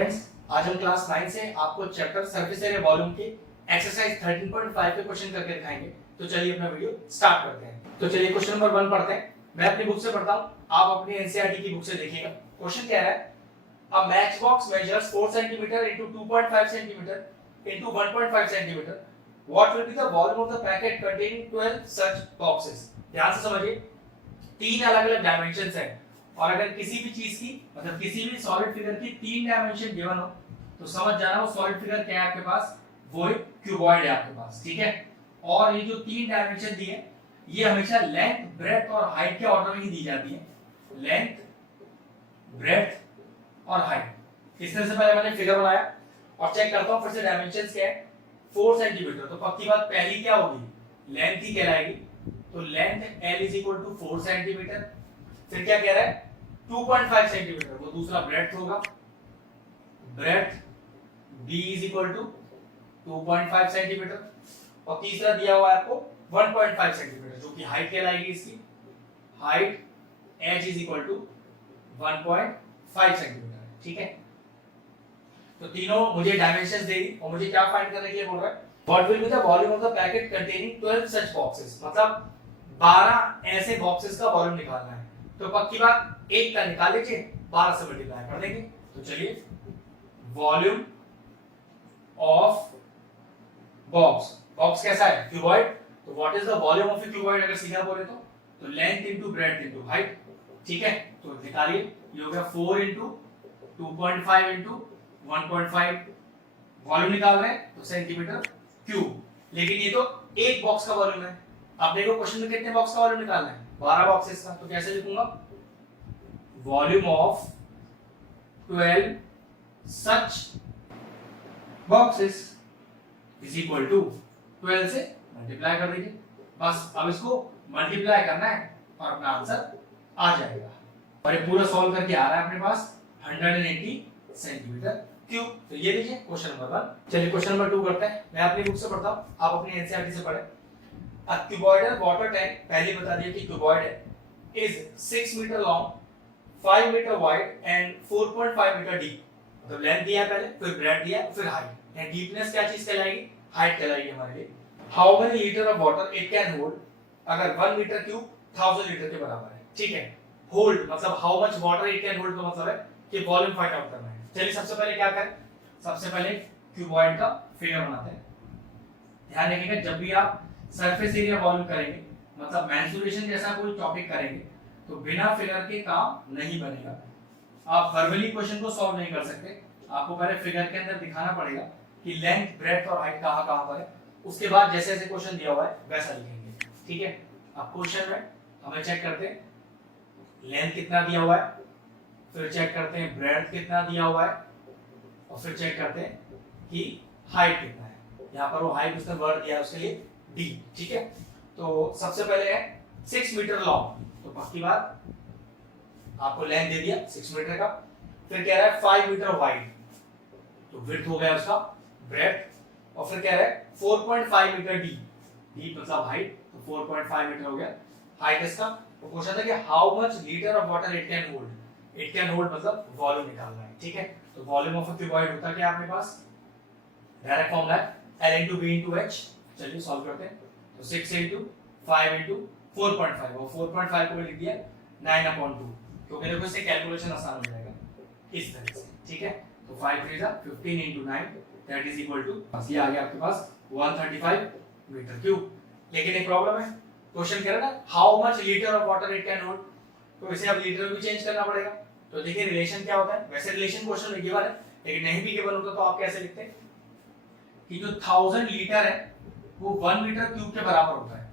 Friends, आज हम class 9 से आपको चैप्टर सरफेस एरिया वॉल्यूम के एक्सरसाइज 13.5 के क्वेश्चन करके दिखाएंगे। तो चलिए अपना वीडियो स्टार्ट करते हैं। तो चलिए क्वेश्चन नंबर 1 पढ़ते हैं। मैं अपनी बुक से पढ़ता हूं, आप अपनी एनसीईआरटी की बुक से देखिएगा। क्वेश्चन क्या है? A match box measures 4 centimetre into 2.5 centimetre into 1.5 centimetre. What will be the volume of the packet containing 12 such boxes? ध्यान से समझिए, तीन अलग-अलग डायमेंशंस हैं और अगर किसी भी चीज की मतलब किसी भी सॉलिड फिगर की तीन डायमेंशन गिवन हो तो समझ जाना वो सॉलिड फिगर क्या है आपके पास, वो एक क्यूबॉइड है आपके पास। ठीक है, और ये जो तीन डायमेंशन दी है ये हमेशा लेंथ, ब्रेड्थ और हाइट के ऑर्डर में ही दी जाती है। लेंथ, ब्रेड्थ और हाइट। इस तरह से पहले मैंने फिगर बनाया और चेक करता हूं फिर से डायमेंशंस क्या है। 4 सेंटीमीटर, तो पक्की बात पहली क्या होगी, लेंथ ही कहलाएगी। तो length L is equal to 4 centimetre. फिर क्या कह रहा है, 2.5 सेंटीमीटर, वो दूसरा ब्रेड्थ होगा। Breadth B is equal to 2.5 centimetre और तीसरा दिया हुआ है आपको 1.5 सेंटीमीटर जो कि हाइट कहलाएगी इसकी। Height H is equal to 1.5 centimetre. ठीक है, तो तीनों मुझे डायमेंशंस दे दी और मुझे क्या फाइंड करने के लिए बोल रहा है, what will be the volume of the packet containing 12 such boxes. मतलब 12 ऐसे बॉक्सेस का वॉल्यूम निकालना है। तो पक्की बात एक का निकाल लीजिए, 12 से मल्टीप्लाई कर देंगे। तो चलिए, वॉल्यूम ऑफ बॉक्स, बॉक्स कैसा है, क्यूबॉइड। तो what is the volume of A cuboid अगर सीधा बोले तो length into breadth into height. ठीक है, तो निकालिए, ये हो गया 4 इनटू 2.5 इनटू 1.5। वॉल्यूम निकाल रहे हैं तो सेंटीमीटर क्यूब, लेकिन ये तो एक बॉक्स का वॉल्यूम है। अब देखो क्वेश्चन में कितने बॉक्स का वॉल्यूम निकालना है, 12 बॉक्सेस का। तो कैसे लिखूंगा, volume of 12 such boxes is equal to 12 से मल्टीप्लाई कर दीजिए। बस अब इसको मल्टीप्लाई करना है और अपना आंसर आ जाएगा। और ये पूरा सॉल्व करके आ रहा है अपने पास 180 सेंटीमीटर क्यूब। तो ये लीजिए क्वेश्चन नंबर 1। चलिए क्वेश्चन नंबर 2 करते हैं। मैं अपनी बुक से पढ़ता हूं, आप अपनी एनसीईआरटी से पढ़ें। A cuboidal water tank, पहले बता दिया कि क्यूबॉइड है, is 6 metre long, 5 metre wide and 4.5 metre deep. मतलब लेंथ दिया है पहले, फिर ब्रेड्थ दिया, फिर हाइट। एंड डीपनेस क्या चीज कहलाएगी, हाइट कहलाएगी हमारे लिए। How many litre of water it can hold, अगर 1 मीटर क्यूब 1000 लीटर के बराबर है। ठीक है, होल्ड मतलब how much water it can hold का मतलब है कि वॉल्यूम फाइंड आउट करना है। चलिए सबसे पहले क्या करें, सबसे पहले क्यूबॉइड का फिगर बनाते हैं। ध्यान रखिएगा, जब भी आप सरफेस एरिया वॉल्यूम करेंगे मतलब मेंसुरेशन जैसा कोई टॉपिक करेंगे तो बिना फिगर के काम नहीं बनेगा। आप वर्बली क्वेश्चन को सॉल्व नहीं कर सकते, आपको पहले फिगर के अंदर दिखाना पड़ेगा कि लेंथ, ब्रेड्थ और हाइट कहां कहां पर है। उसके बाद जैसे जैसे क्वेश्चन दिया हुआ है वैसा लिखेंगे। ठीक है, अब क्वेश्चन में हमें चेक करते हैं लेंथ कितना दिया हुआ है, फिर चेक करते हैं ब्रेड्थ कितना दिया हुआ है और फिर चेक करते हैं कि हाइट कितना है। यहाँ पर वो हाइट उसने वर्ड दिया है उसके लिए D। ठीक है, तो सबसे पहले है 6 मीटर लॉन्ग, तो पक्की बात आपको लेंथ दे दिया 6 मीटर का। फिर कह रहा है 5 मीटर वाइड, तो विड्थ हो गया उसका, ब्रेड्थ, और फिर कह रहा है 4.5 मीटर डीप मतलब हाइट, तो 4.5 मीटर हो गया हाइट इसका। तो क्वेश्चन था कि how much litre of water it can hold. It can hold मतलब वॉल्यूम निकालना है। ठीक है, तो वॉल्यूम ऑफ अ क्यूबॉइड होता क्या अपने पास, डायरेक्ट फॉर्मूला है L into B into H। चलिए सॉल्व करते हैं। तो 6 into 5 into 4.5, और 4.5 को लिख दिया 9/2, क्योंकि देखो इससे कैलकुलेशन आसान हो जाएगा इस तरह से। ठीक है, तो 5 3 जा 15 into 9 that is equal to, बस ये आ गया आपके पास 135 मीटर क्यूब। लेकिन एक प्रॉब्लम है, क्वेश्चन कह रहा है ना how much litre of water it can hold, तो इसे अब लीटर में भी चेंज करना पड़ेगा। तो देखिए रिलेशन क्या होता है, वैसे रिलेशन क्वेश्चन में गिवन है लेकिन नहीं भी गिवन होता तो आप कैसे लिखते हैं कि जो 1000 लीटर है वो 1 मीटर क्यूब के बराबर होता है।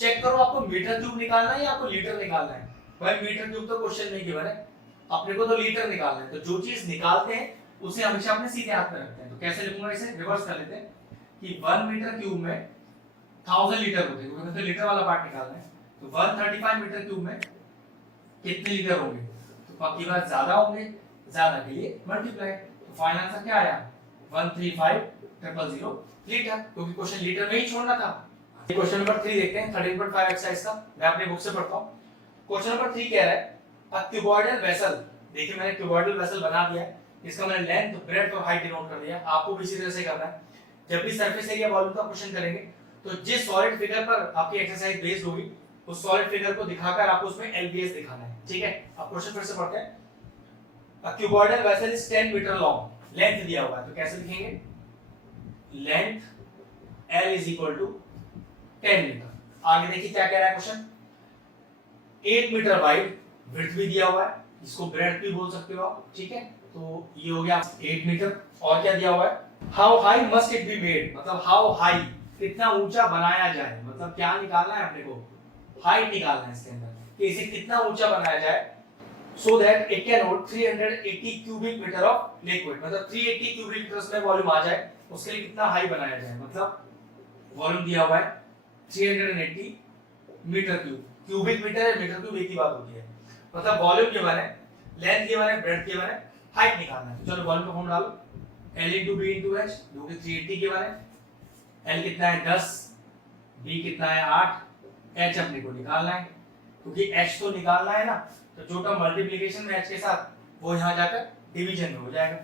चेक करो आपको मीटर क्यूब निकालना है या आपको लीटर निकालना है। भाई मीटर क्यूब तो क्वेश्चन नहीं गिवन है, अपने को तो लीटर निकालना है। तो जो चीज निकालते हैं उसे हमेशा अपने सीधे हाथ में रखते हैं। तो कैसे लिखूंगा, इसे रिवर्स कर लेते हैं कि 1 मीटर क्यूब में 1000 लीटर होते हैं, क्योंकि तो लीटर वाला पार्ट निकालना है। तो 135 मीटर क्यूब में कितने लीटर होंगे, तो पक्की बात ज्यादा होंगे, ज्यादा के लिए मल्टीप्लाई। तो फाइनल आंसर क्या आया, 135,000 लीटर, क्योंकि क्वेश्चन लीटर में ही छोड़ना था। क्वेश्चन नंबर 3 देखते हैं 13.5 एक्सरसाइज का। मैं अपनी बुक से पढ़ता हूं। क्वेश्चन नंबर 3 कह रहा है अ क्यूबॉइडल वेसल, देखिए मैंने क्यूबॉइडल वेसल बना दिया है इसका मैंने लेंथ, ब्रेड्थ और हाइट डिनोट कर दिया। आपको भी इसी तरह से करना है। जब भी सरफेस एरिया वॉल्यूम का क्वेश्चन करेंगे तो जिस सॉलिड फिगर पर आपकी एक्सरसाइज बेस्ड होगी उस सॉलिड फिगर को दिखाकर आपको उसमें एलबीएस दिखाना है, ठीक है। अब क्वेश्चन फिर से पढ़ते हैं। A cuboidal vessel is 10 metre long, length दिया हुआ है तो कैसे लिखेंगे, length L is equal to 10 metre. आगे देखिए क्या कह रहा है क्वेश्चन, 8 मीटर वाइड, विड्थ भी दिया हुआ है, इसको ब्रेड्थ भी बोल सकते हो आप, ठीक है। तो ये हो गया 8 मीटर। और क्या दिया हुआ है, how high must it be made, मतलब हाउ हाई, कितना ऊंचा बनाया जाए, मतलब क्या निकालना है अपने को, हाइट निकालना है इसके अंदर कि इसे कितना ऊंचा बनाया जाए, so that it can hold 380 cubic metre of liquid, मतलब 380 क्यूबिक मीटर में वॉल्यूम आ जाए, उसके लिए कितना हाई बनाया जाए, मतलब वॉल्यूम दिया हुआ है 380 मीटर क्यूब, क्यूबिक मीटर है, मीटर क्यूब एक ही बात होती है, मतलब वॉल्यूम गिवन है, लेंथ गिवन है, ब्रेड्थ गिवन है, हाइट निकालना है। तो चलो वॉल्यूम का फॉर्म डालो, L into B into H, जो कि 380 गिवन है, L कितना है 10, B कितना है 8, H अपने को निकालना है, क्योंकि H तो निकालना है ना, तो जो टर्म मल्टीप्लिकेशन में H के साथ वो यहाँ जाकर डिवीजन में हो जाएगा।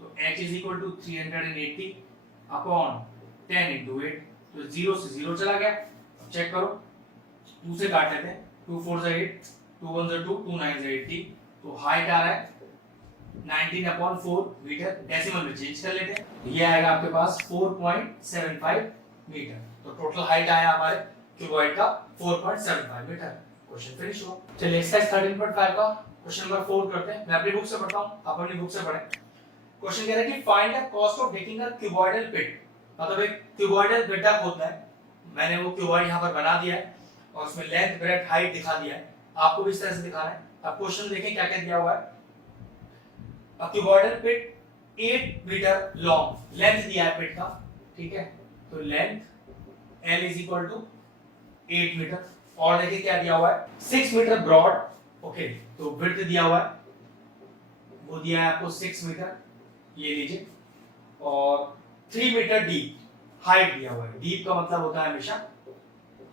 तो H is equal to 380 upon 10 into 8, तो 0 से 0 चला गया। अब चेक करो, 2 से काट लेते हैं, 2 4 से 8, 2 1 से 2, 2 9 से 80, तो हाइट आ रहा है 19/4 मीटर, डेसिमल में चेंज कर लेते हैं, ये आएगा आपके पास 4.75 मीटर। तो टोटल हाइट आया हमारे क्यूबॉइड का 4.75 मीटर। क्वेश्चन फिनिश हुआ। चलिए एक्सरसाइज 13.5 का क्वेश्चन नंबर 4 करते हैं। मैं अपनी बुक से पढ़ता हूं, आप अपनी बुक से पढ़ें। क्वेश्चन कह रहा है कि find the cost of digging a cuboidal pit, मतलब एक क्यूबॉइडल गड्ढा खोदना है। मैंने वो क्यूबॉइड यहां पर बना दिया है और उसमें लेंथ, ब्रेड्थ, हाइट दिखा दिया है, आपको भी इस तरह से दिखाना है। अब क्वेश्चन देखें क्या क्या दिया हुआ है। A cuboidal pit 8 metre long, length दिया है पिट का, ठीक है। तो length L is equal to 8 metre, और देखिए क्या दिया हुआ है 6 मीटर ब्रॉड, ओके। तो विड्थ दिया हुआ है, वो दिया है आपको 6 मीटर, ये लीजिए, और 3 मीटर डीप, हाइट दिया हुआ है, डीप का मतलब होता है हमेशा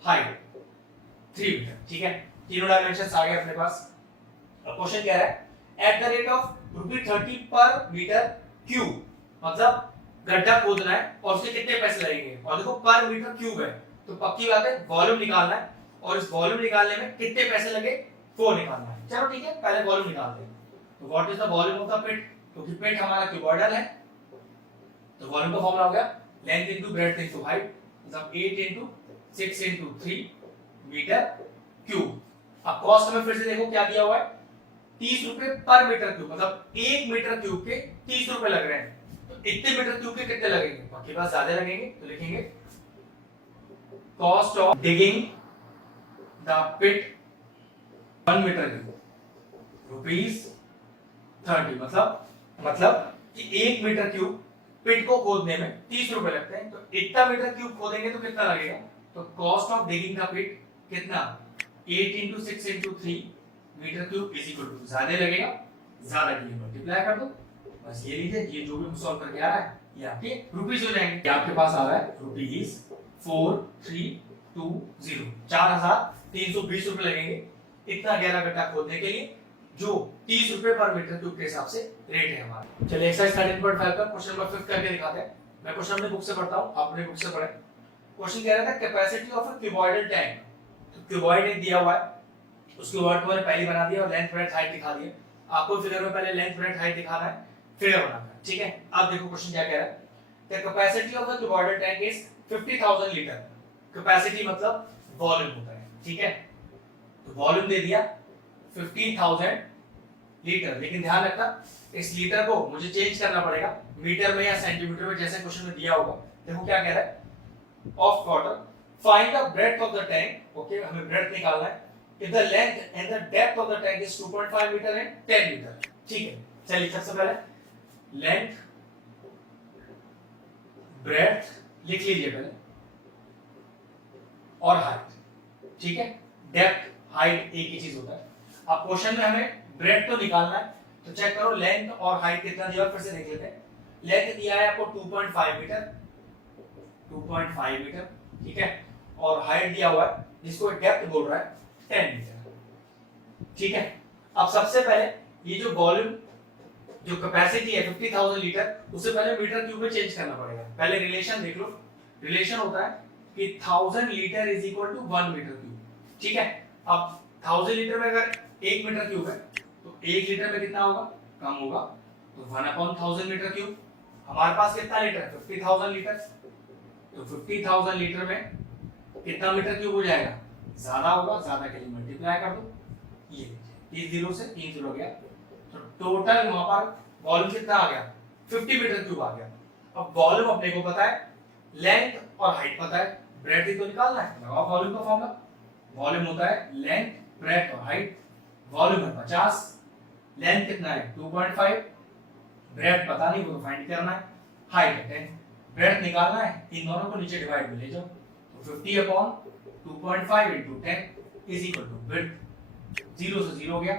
हाइट, 3 मीटर, ठीक है। तीनों डायमेंशंस आ गए अपने पास। अब क्वेश्चन कह रहा है एट द रेट ऑफ ₹30 पर मीटर क्यूब, मतलब गड्ढा खोदना है और उसके कितने पैसे लगेंगे, और देखो पर मीटर क्यूब है तो पक्की बात है वॉल्यूम निकालना है, और इस वॉल्यूम निकालने में कितने पैसे लगे वो निकालना है। चलो ठीक है, पहले वॉल्यूम निकालते हैं। तो what is the volume of the pit, क्योंकि पिट हमारा क्यूबॉइडल है, तो वॉल्यूम का फॉर्मूला हो गया length into breadth into height, मतलब 8 इनटू 6 इनटू 3 मीटर क्यूब। अब कॉस्ट में फिर से देखो क्या दिया हुआ है, 30 रुपए पर मीटर क्यूब, मतलब 1 मीटर क्यूब के 30 रुपए लग रहे हैं, तो इतने मीटर क्यूब के कितने लगेंगे, बाकी बात ज्यादा लगेंगे, तो लिखेंगे cost of digging the pit 1 metre cube ₹30, मतलब कि 1 मीटर क्यूब पिट को खोदने में 30 रुपए लगते हैं, तो इतना मीटर क्यूब खोदेंगे तो कितना लगेगा, तो cost of digging the pit कितना 8 into 6 into 3 metre cube is equal to, ज्यादा लगेगा, ज्यादा के लिए मल्टीप्लाई कर दो, बस ये लीजिए, ये जो भी हम सॉल्व करके आ रहा है ये आपके रुपीस हो जाएंगे। ये आपके पास आ रहा है ₹4320, 4320 रुपए लगेंगे इतना गहरा गड्ढा खोदने के लिए, जो 30 रुपए पर मीटर क्यूब के हिसाब से रेट है हमारा। चलिए एक्सरसाइज 13.5 का क्वेश्चन नंबर 5 करके दिखाते हैं। मैं क्वेश्चन अपने बुक से पढ़ता हूं, आप अपने बुक से पढ़ें। क्वेश्चन कह रहा था capacity of a cuboidal tank, तो क्यूबॉइड एक दिया हुआ है, उसके वर्ड को मैंने पहले बना दिया और लेंथ ब्रेड्थ हाइट दिखा दिया। आपको फिगर में पहले लेंथ ब्रेड्थ हाइट दिखाना है, फिगर बनाना है, ठीक है। अब देखो क्वेश्चन क्या कह रहा है, the capacity of the cuboidal tank is 50,000 litre. Capacity मतलब वॉल्यूम होता है, ठीक है। तो वॉल्यूम दे दिया 15,000 लीटर, लेकिन ध्यान रखना इस लीटर को मुझे चेंज करना पड़ेगा मीटर में या सेंटीमीटर में, जैसे क्वेश्चन में दिया होगा। देखो क्या कह रहा है, of water find the breadth of the tank, okay, हमें ब्रेड्थ निकालना है। If the length and the depth of the tank is 2.5 meter and 10 meter, ठीक है। चलिए सबसे पहले लेंथ, ब्रेड्थ लिख लीजिए पहले, और हाइट, ठीक है। डेप्थ, हाइट एक ही चीज होता है। अब क्वेश्चन में हमें ब्रेड्थ तो निकालना है, तो चेक करो लेंथ और हाइट कितना दिया, फिर से देख लेते हैं। लेंथ दिया है आपको 2.5 मीटर, 2.5 मीटर, ठीक है, और हाइट दिया हुआ है जिसको डेप्थ बोल रहा है 10 मीटर, ठीक है। अब सबसे पहले ये जो वॉल्यूम जो कैपेसिटी है 50,000 लीटर, उससे पहले मीटर क्यूब में चेंज करना पड़ेगा। पहले रिलेशन देख लो, रिलेशन होता है कि 1000 litre is equal to 1 metre cube, ठीक है। अब 1000 लीटर में अगर 1 मीटर क्यूब है तो 1 लीटर में कितना होगा, कम होगा, तो 1/1000 मीटर क्यूब। हमारे पास कितना लीटर है, 50,000 लीटर, तो 50,000 लीटर में कितना मीटर क्यूब हो जाएगा, ज्यादा होगा, ज्यादा के लिए मल्टीप्लाई कर दो, ये 30 जीरो से 3 जीरो गया, तो टोटल वहां पर वॉल्यूम कितना आ गया, 50 मीटर क्यूब आ गया। अब वॉल्यूम अपने को पता है, लेंथ और हाइट पता है, ब्रेथ ही तो निकालना है, लगाओ वॉल्यूम का फॉर्मूला। वॉल्यूम होता है लेंथ, ब्रेथ और हाइट। वॉल्यूम है 50, लेंथ कितना है 2.5, ब्रेथ पता नहीं, वो तो फाइंड करना है, हाइट है 10, ब्रेथ निकालना है, इन दोनों को नीचे डिवाइड में ले जाओ, तो 50/2.5 × 10 इज इक्वल टू ब्रेथ, 0 से 0 गया।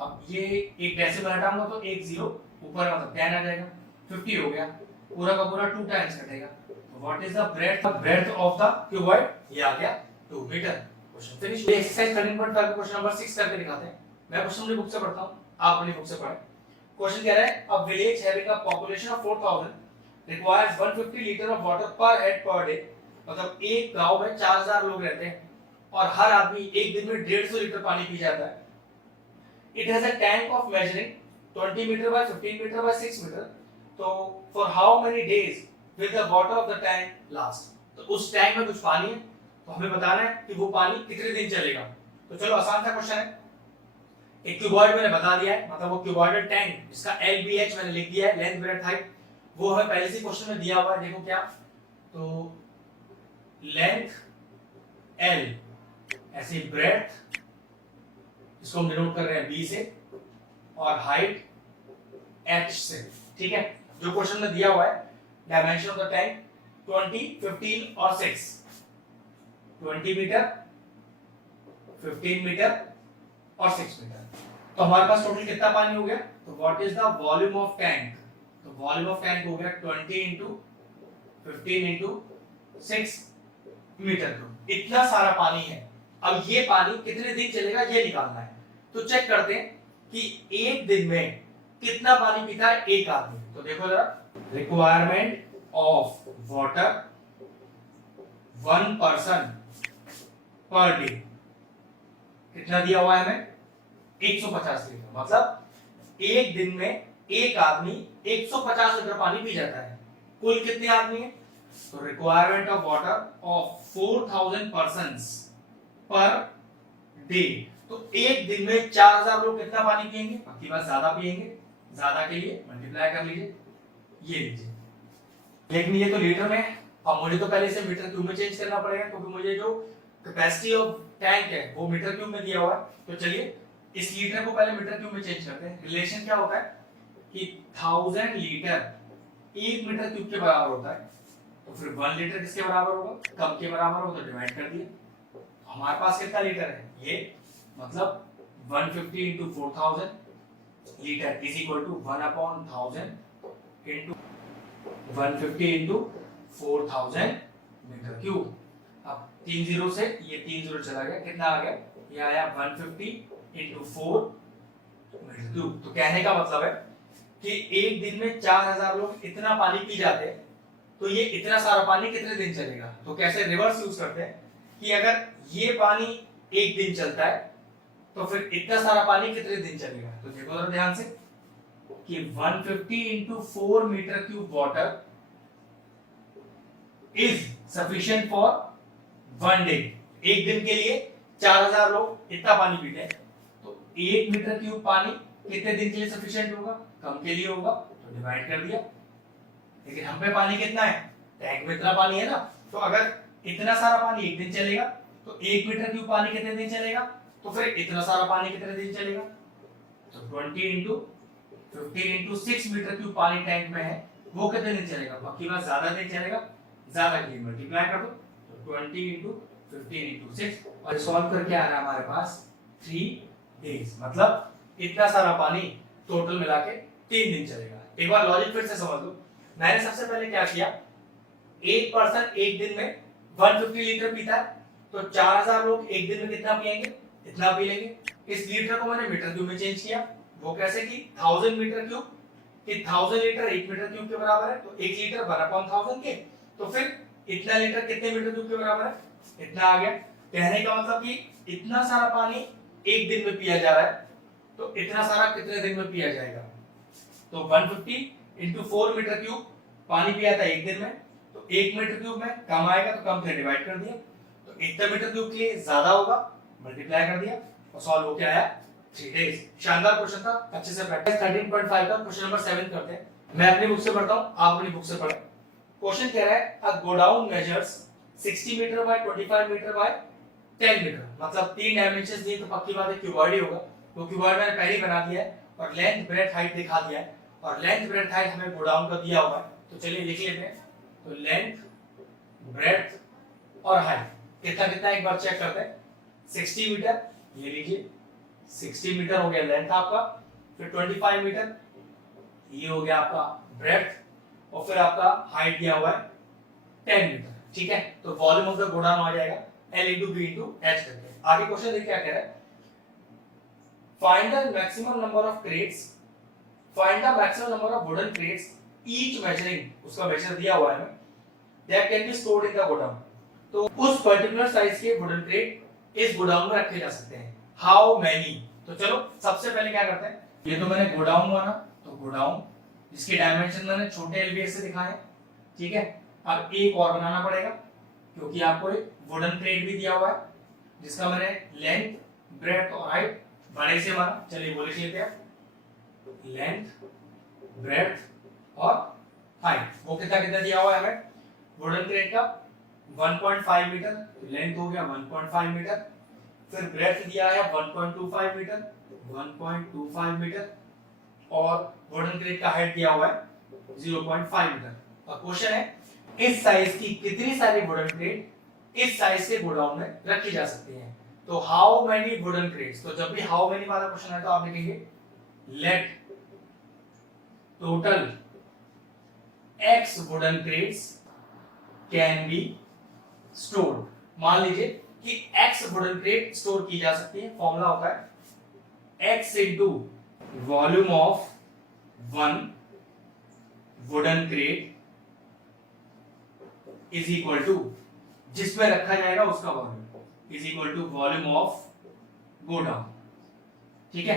अब ये एक डेसिमल हटाऊंगा तो एक जीरो ऊपर मतलब 10 आ जाएगा, 50 हो गया, पूरा का पूरा 2 टाइम्स कटेगा, तो what is the breadth of the cuboid, ये आ गया 2 मीटर। Question finish. ये एक्सरसाइज 13.5 का क्वेश्चन नंबर 6 करके दिखाते हैं। मैं क्वेश्चन अपनी बुक से पढ़ता हूं, आप अपनी बुक से पढ़ें। क्वेश्चन कह रहा है a village having a population of 4000 requires 150 litre of water पर हेड पर डे, मतलब एक गांव में 4000 लोग रहते हैं और हर आदमी एक दिन में 150 लीटर पानी पी जाता है। It has a tank of measuring 20 meter by 15 meter by 6 meter. तो for how many days will the water of the tank last? तो उस टैंक में कुछ पानी है, तो हमें बताना है कि वो पानी कितने दिन चलेगा। तो चलो आसान सा क्वेश्चन है। एक क्यूबॉइड मैंने बता दिया है, मतलब वो क्यूबॉइडल टैंक, इसका LBH मैंने लिख दिया है, लेंथ ब्रेड्थ हाइट, वो हमें पहले से क्वेश्चन में दिया हुआ है। देखो क्या, तो लेंथ L, ऐसे ब्रेड्थ, इसको हम डिनोट कर रहे हैं B से, और हाइट H से, ठीक है। जो क्वेश्चन में दिया हुआ है, डायमेंशन ऑफ द टैंक 20, 15 और 6, 20 मीटर, 15 मीटर और 6 मीटर। तो हमारे पास टोटल कितना पानी हो गया, तो what is the volume of tank, तो वॉल्यूम ऑफ टैंक हो गया 20 × 15 × 6 मीटर क्यूब। इतना सारा पानी है। अब ये पानी कितने दिन चलेगा ये निकालना है। तो चेक करते हैं कि एक दिन में कितना पानी पीता है एक आदमी। तो देखो जरा, requirement of water 1 person per day कितना दिया हुआ है हमें, 150 लीटर, मतलब एक दिन में एक आदमी 150 लीटर पानी पी जाता है। कुल कितने आदमी हैं, तो requirement of water of 4000 persons per day, तो एक दिन में 4000 लोग कितना पानी पिएंगे, पक्की बात ज्यादा पिएंगे, ज्यादा के लिए मल्टीप्लाई कर लीजिए, ये लीजिए। लेकिन ये तो लीटर में है, अब मुझे तो पहले इसे मीटर क्यूब में चेंज करना पड़ेगा, क्योंकि मुझे जो कैपेसिटी ऑफ टैंक है वो मीटर क्यूब में दिया हुआ है। तो चलिए इस लीटर को पहले मीटर क्यूब में चेंज करते हैं। रिलेशन क्या होता है कि 1000 लीटर 1 मीटर क्यूब के बराबर होता है, तो फिर 1 लीटर किसके बराबर होगा, कम के बराबर होगा, तो डिवाइड कर दिया। हमारे पास कितना लीटर है, ये मतलब 150 × 4000 litre is equal to 1/1000 × 150 × 4000 metre cube. अब 3 जीरो से ये 3 जीरो चला गया, कितना आ गया, ये आया 150 × 4 मीटर क्यूब। तो कहने का मतलब है कि एक दिन में 4000 लोग इतना पानी पी जाते हैं, तो ये इतना सारा पानी कितने दिन चलेगा। तो कैसे रिवर्स यूज करते हैं कि अगर ये पानी एक दिन चलता है तो फिर इतना सारा पानी कितने दिन चलेगा। तो देखो जरा ध्यान से कि 150 × 4 metre cube water is sufficient for 1 day. एक दिन के लिए 4000 लोग इतना पानी पीते हैं, तो 1 मीटर क्यूब पानी कितने दिन के लिए सफिशिएंट होगा, कम के लिए होगा, तो डिवाइड कर दिया। लेकिन हम पे पानी कितना है, टैंक में इतना पानी है ना, तो अगर इतना सारा पानी एक दिन चलेगा तो 1 मीटर क्यूब पानी कितने दिन चलेगा, तो फिर इतना सारा पानी कितने दिन चलेगा, तो 20 × 15 × 6 मीटर क्यूब पानी टैंक में है, वो कितने दिन चलेगा, बाकी बात ज्यादा दिन चलेगा, ज्यादा के लिए मल्टीप्लाई कर दो, तो 20 × 15 × 6 और सॉल्व करके आ रहा है हमारे पास 3 डेज, मतलब इतना सारा पानी टोटल मिला के 3 दिन चलेगा। एक बार लॉजिक फिर से समझ लो। मैंने सबसे पहले क्या किया, एक पर्सन एक दिन में 150 लीटर पीता है, तो 4000 लोग एक दिन में कितना पिएंगे, इतना पी लेंगे। इस लीटर को मैंने मीटर क्यूब में चेंज किया, वो कैसे कि 1000 मीटर क्यूब कि 1000 लीटर 1 मीटर क्यूब के बराबर है, तो 1 लीटर 1/1000 के, तो फिर इतना लीटर कितने मीटर क्यूब के बराबर है, इतना आ गया। कहने का मतलब कि इतना सारा पानी एक दिन में पिया जा रहा है, तो इतना सारा कितने दिन में पिया जाएगा, तो 150 into 4 मीटर क्यूब पानी पिया था एक दिन में, तो 1 मीटर क्यूब में कम आएगा तो कम से डिवाइड कर दिया, तो इतना मीटर क्यूब के लिए ज्यादा होगा, मल्टीप्लाई कर दिया और सॉल्व हो के आया 3 days। शानदार क्वेश्चन था, अच्छे से प्रैक्टिस। 13.5 का क्वेश्चन नंबर 7 करते हैं। मैं अपनी बुक से पढ़ता हूं, आप अपनी बुक से पढ़ें। क्वेश्चन कह रहा है a godown measures 60 metre by 25 metre by 10 metre, मतलब 3 डायमेंशंस दिए तो पक्की बात है क्यूबॉइड ही होगा, तो क्यूबॉइड मैंने पहले ही बना दिया है और लेंथ ब्रेड्थ हाइट दिखा दिया है, और लेंथ ब्रेड्थ हाइट हमें गोडाउन का दिया हुआ है, तो चलिए लिख लेते हैं। तो लेंथ ब्रेड्थ और हाइट कितना कितना एक बार चेक करते हैं। 60 मीटर, ये लीजिए 60 मीटर हो गया लेंथ आपका, फिर 25 मीटर ये हो गया आपका ब्रेड्थ, और फिर आपका हाइट दिया हुआ है 10 मीटर, ठीक है। तो वॉल्यूम ऑफ द गोडाउन आ जाएगा L into B into H करके। आगे क्वेश्चन देखिए क्या कह रहा है, find the maximum number of crates, find the maximum number of wooden crates each measuring, उसका मेजर दिया हुआ है हमें, that can be stored in the godown, तो उस पर्टिकुलर साइज के वुडन क्रेट इस गोडाउन में रखे जा सकते हैं। हाउ मैनी, तो चलो सबसे पहले क्या करते हैं, ये तो मैंने गोडाउन माना, तो गोडाउन जिसके डायमेंशन मैंने छोटे एलबीएस से दिखाए, ठीक है। अब एक और बनाना पड़ेगा क्योंकि आपको एक वुडन क्रेट भी दिया हुआ है जिसका मैंने लेंथ ब्रेड्थ और हाइट बड़े से माना। चलिए वो लिख लेते हैं, लेंथ ब्रेड्थ और हाइट, वो कितना कितना दिया हुआ है हमें, वुडन क्रेट का 1.5 मीटर, लेंथ हो गया 1.5 मीटर, फिर ब्रेड्थ दिया है 1.25 मीटर, 1.25 मीटर, और वुडन क्रेट का हाइट दिया हुआ है 0.5 मीटर। और क्वेश्चन है इस साइज की कितनी सारी वुडन क्रेट इस साइज के गोडाउन में रखी जा सकती हैं, तो हाउ मेनी वुडन क्रेट्स, तो जब भी हाउ मेनी वाला क्वेश्चन है तो आप लिखेंगे let total x wooden crates can be stored. मान लीजिए कि x वुडन क्रेट स्टोर की जा सकती है, फॉर्मूला होता है x into volume of one wooden crate is equal to, जिसमें रखा जाएगा उसका volume, is equal to volume of godown, ठीक है।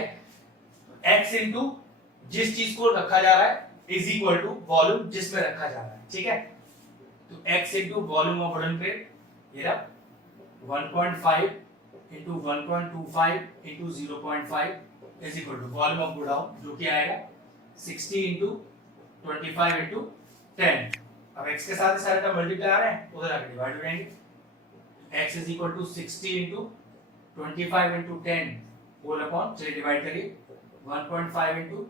x इनटू जिस चीज को रखा जा रहा है इज इक्वल टू वॉल्यूम जिसमें रखा जा रहा है, ठीक है। तो x into volume of wooden crate, ये रहा 1.5 into 1.25 into 0.5 is equal to volume of godown, जो कि आएगा 60 इनटू 25 इनटू 10। अब x के साथ सारे टर्म मल्टीप्लाई आ रहे हैं, उधर आके डिवाइड हो जाएंगे। x is equal to 60 into 25 into 10 whole upon, चलिए डिवाइड करिए 1.5 इनटू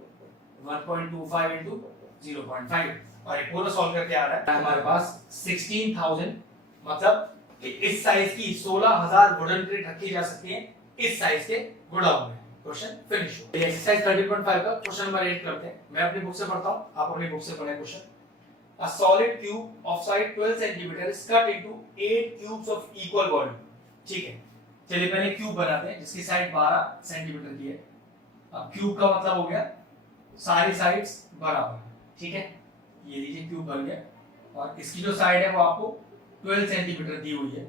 1.25 इनटू 0.5, और एक पूरा सॉल्व करके आ रहा है हमारे पास 16000, मतलब कि इस साइज की 16000 वुडन क्रेट रखी जा सकती है इस साइज के गोडाउन में। क्वेश्चन फिनिश हो। एक्सरसाइज 13.5 का क्वेश्चन नंबर 8 करते हैं। मैं अपनी बुक से पढ़ता हूं, आप अपनी बुक से पढ़ें question. A solid cube of side 12 cm is cut into 8 cubes of equal volume, ठीक है। चलिए पहले क्यूब बनाते हैं जिसकी साइड 12 सेंटीमीटर की है। अब क्यूब का मतलब हो गया सारी साइड्स बराबर, ठीक है। ये लीजिए क्यूब बन गया, और इसकी जो साइड है वो आपको 12 सेंटीमीटर दी हुई है,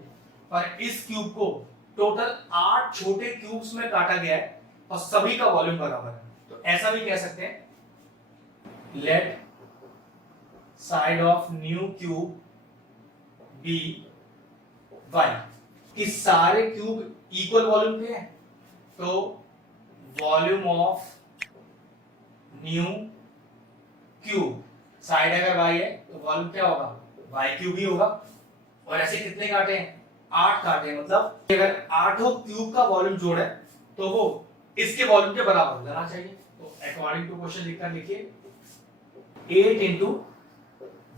और इस क्यूब को टोटल 8 छोटे क्यूब्स में काटा गया है और सभी का वॉल्यूम बराबर है। तो ऐसा भी कह सकते हैं, let side of new cube be y, कि सारे क्यूब इक्वल वॉल्यूम के हैं, तो volume of new cube, side अगर वाई है तो वॉल्यूम क्या होगा, वाई क्यूब ही होगा। और ऐसे कितने काटे हैं, 8 काटे हैं, मतलब अगर 8 क्यूब का वॉल्यूम जोड़े तो वो इसके वॉल्यूम के बराबर होना चाहिए। तो अकॉर्डिंग टू क्वेश्चन लिखकर लिखिए 8 into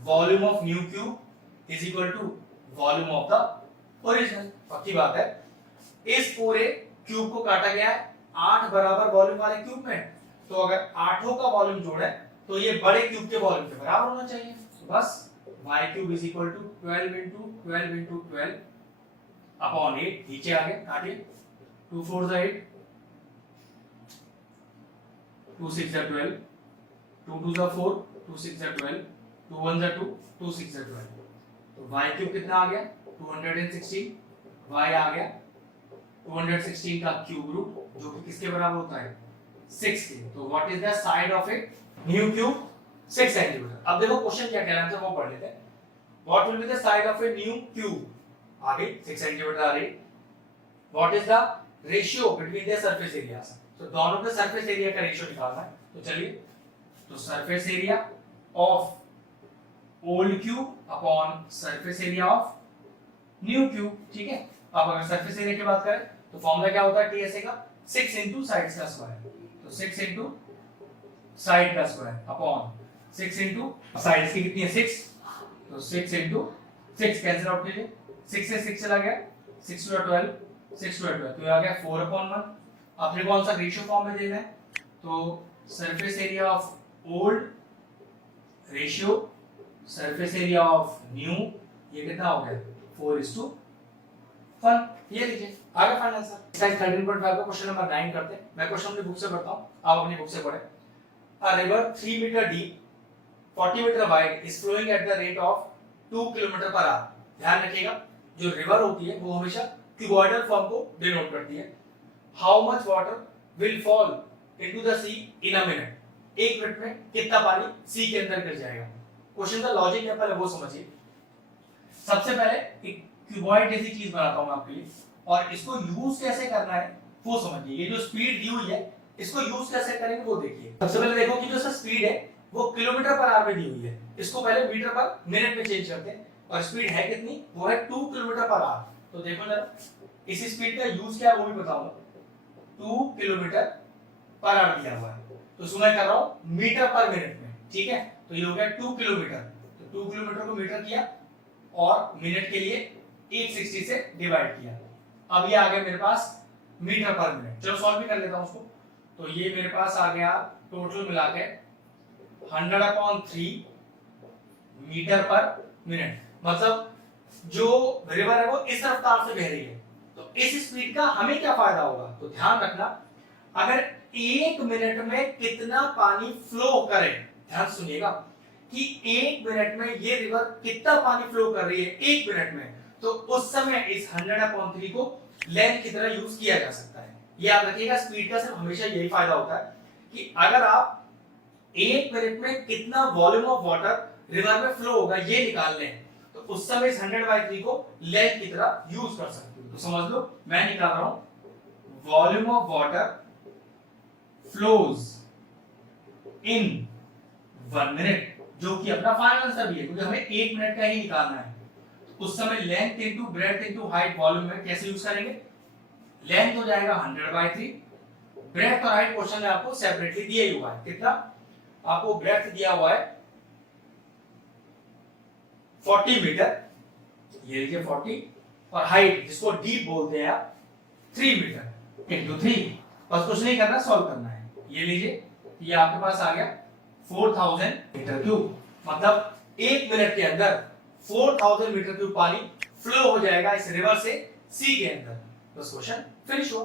volume of new cube is equal to volume of the original. पक्की बात है, इस पूरे क्यूब को काटा गया है 8 बराबर वॉल्यूम वाले क्यूब में, तो अगर 8 का वॉल्यूम जोड़े तो ये बड़े क्यूब के वॉल्यूम के बराबर होना चाहिए। तो बस y cube is equal to 12 into 12 into 12 upon 8, नीचे आ गए काटिए, 2 4 8, 2 6 12, 2 2 4, 2 6 12, 2 1 2, 2 6 12, तो y क्यूब कितना आ गया 216, y आ गया 216 का क्यूब रूट जो कि किसके बराबर होता है 6 के। तो what is the side of a new cube 6 centimetre. अब देखो क्वेश्चन क्या कहना है वो पढ़ लेते हैं। What will be the side of a new cube, आगे 6 सेंटीमीटर आ रही। What is the ratio between the surface areas, तो दोनों के सरफेस एरिया का रेशियो निकालना है। तो चलिए, तो surface area of old cube upon surface area of new cube, ठीक है। अब अगर सरफेस एरिया की बात करें तो फॉर्मूला क्या होता है टीएसए का 6 इनटू साइड्स का स्क्वायर, तो 6 इनटू साइड का स्क्वायर अपॉन 6 इनटू साइड्स की कितनी है 6, तो 6 इनटू 6 कैंसिल आउट कीजिए, 6 से 6 चला गया 6 टू 12, 6 टू 12 तो ये आ गया 4/1। आपने कौन सा रेशियो फॉर्म में देना है, तो surface area of old ratio surface area of new, ये कितना हो गया 4:1। ये लीजिए आगे फाइनल आंसर। एक्सरसाइज 13.5 का क्वेश्चन नंबर 9 करते हैं। मैं क्वेश्चन अपनी बुक से पढ़ता हूं, आप अपनी बुक से पढ़ें। A river 3 metre deep 40 metre wide is flowing at the rate of 2 kilometre per hour. ध्यान रखिएगा जो रिवर होती है वो हमेशा क्यूबॉइडल फॉर्म को डिनोट करती है। How much water will fall into the sea in a minute, 1 minute में कितना पानी सी के अंदर गिर जाएगा। क्वेश्चन का लॉजिक है पहले वो समझिए। सबसे पहले एक क्यूबॉइड जैसी चीज बनाता हूं मैं आपके लिए, और इसको यूज कैसे करना है वो समझिए। ये जो स्पीड दी हुई है इसको यूज कैसे करेंगे वो देखिए। सबसे पहले देखो कि जो स्पीड है वो किलोमीटर पर आवर में दी हुई है, इसको पहले मीटर पर मिनट में चेंज करते हैं, और स्पीड है कितनी, वो है 2 किलोमीटर पर आवर। तो देखो जरा इस स्पीड का यूज क्या है वो भी बताऊंगा। 2 किलोमीटर पर आवर दिया हुआ है, तो इसको मैं कर रहा हूं मीटर पर मिनट में, ठीक है। तो ये हो गया 2 किलोमीटर, तो 2 किलोमीटर को मीटर किया और मिनट के लिए 160 से डिवाइड किया। अब ये आ गया मेरे पास मीटर पर मिनट। चलो सॉल्व भी कर लेता हूं उसको। तो ये मेरे पास आ गया टोटल मिला के 100/3 मीटर पर मिनट। मतलब जो रिवर है वो इस रफ्तार से बह रही है, तो इस स्पीड का हमें क्या फायदा होगा। तो ध्यान रखना, अगर 1 मिनट में कितना पानी फ्लो करे, ध्यान सुनिएगा कि 1 मिनट में ये रिवर कितना पानी फ्लो कर रही है 1 मिनट में, तो उस समय इस 100/3 को लेंथ की तरह यूज किया जा सकता है। याद रखिएगा स्पीड का सिर्फ हमेशा यही फायदा होता है कि अगर आप 1 मिनट में कितना वॉल्यूम ऑफ वाटर रिवर में फ्लो होगा ये निकाल लें, तो उस समय इस 100/3 को लेंथ की तरह यूज कर सकते हो। तो समझ लो मैं निकाल रहा हूं volume of water flows in 1 minute, जो कि अपना फाइनल आंसर भी है क्योंकि हमें 1 मिनट का ही निकालना है। तो उस समय length into breadth into height volume में कैसे यूज करेंगे, लेंथ हो जाएगा 100/3, ब्रेड्थ और हाइट क्वेश्चन में आपको सेपरेटली दिया ही हुआ है। कितना आपको ब्रेड्थ दिया हुआ है 40 मीटर, ये लीजिए 40, और हाइट जिसको डीप बोलते हैं आप 3 मीटर इनटू 3। बस कुछ नहीं करना, सॉल्व करना है। ये लीजिए ये आपके पास आ गया 4000 मीटर क्यूब, मतलब 1 मिनट के अंदर 4000 मीटर क्यूब पानी फ्लो हो जाएगा इस रिवर से सी के अंदर। बस क्वेश्चन फिनिश हुआ।